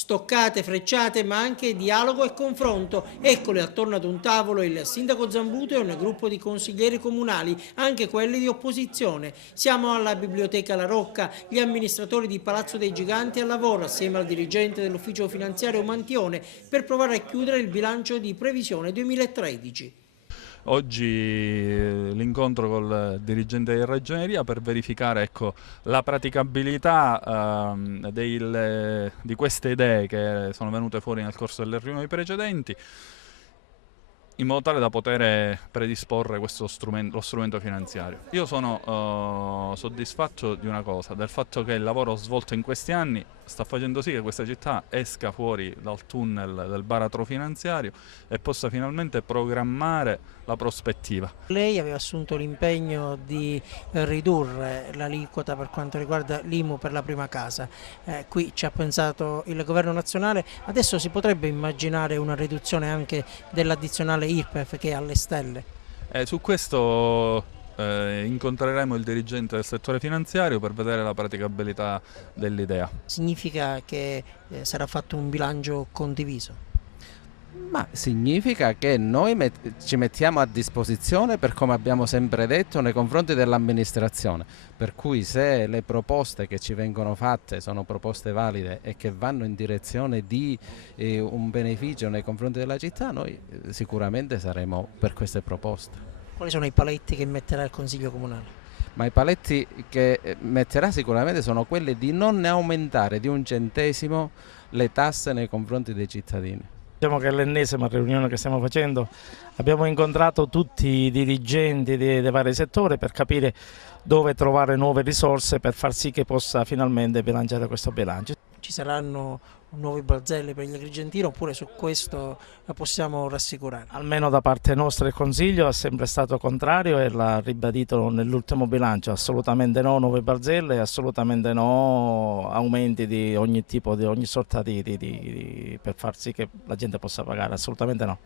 stoccate, frecciate, ma anche dialogo e confronto. Eccoli attorno ad un tavolo il sindaco Zambuto e un gruppo di consiglieri comunali, anche quelli di opposizione. Siamo alla Biblioteca La Rocca, gli amministratori di Palazzo dei Giganti al lavoro assieme al dirigente dell'ufficio finanziario Mantione per provare a chiudere il bilancio di previsione 2013. Oggi l'incontro col dirigente di ragioneria per verificare, ecco, la praticabilità di queste idee che sono venute fuori nel corso delle riunioni precedenti, in modo tale da poter predisporre questo lo strumento finanziario. Io sono soddisfatto di una cosa, del fatto che il lavoro svolto in questi anni sta facendo sì che questa città esca fuori dal tunnel del baratro finanziario e possa finalmente programmare la prospettiva. Lei aveva assunto l'impegno di ridurre l'aliquota per quanto riguarda l'IMU per la prima casa. Qui ci ha pensato il governo nazionale, adesso si potrebbe immaginare una riduzione anche dell'addizionale IRPEF che è alle stelle. Su questo incontreremo il dirigente del settore finanziario per vedere la praticabilità dell'idea. Significa che sarà fatto un bilancio condiviso? Ma significa che noi ci mettiamo a disposizione, per come abbiamo sempre detto, nei confronti dell'amministrazione, per cui se le proposte che ci vengono fatte sono proposte valide e che vanno in direzione di un beneficio nei confronti della città, noi sicuramente saremo per queste proposte. Quali sono i paletti che metterà il Consiglio Comunale? Ma i paletti che metterà sicuramente sono quelli di non aumentare di un centesimo le tasse nei confronti dei cittadini. Diciamo che è l'ennesima riunione che stiamo facendo, abbiamo incontrato tutti i dirigenti dei vari settori per capire dove trovare nuove risorse per far sì che possa finalmente bilanciare questo bilancio. Ci saranno nuovi balzelli per gli agrigentini oppure su questo possiamo rassicurare? Almeno da parte nostra il Consiglio è sempre stato contrario e l'ha ribadito nell'ultimo bilancio, assolutamente no nuove barzelle, assolutamente no aumenti di ogni tipo, di ogni sorta per far sì che la gente possa pagare, assolutamente no.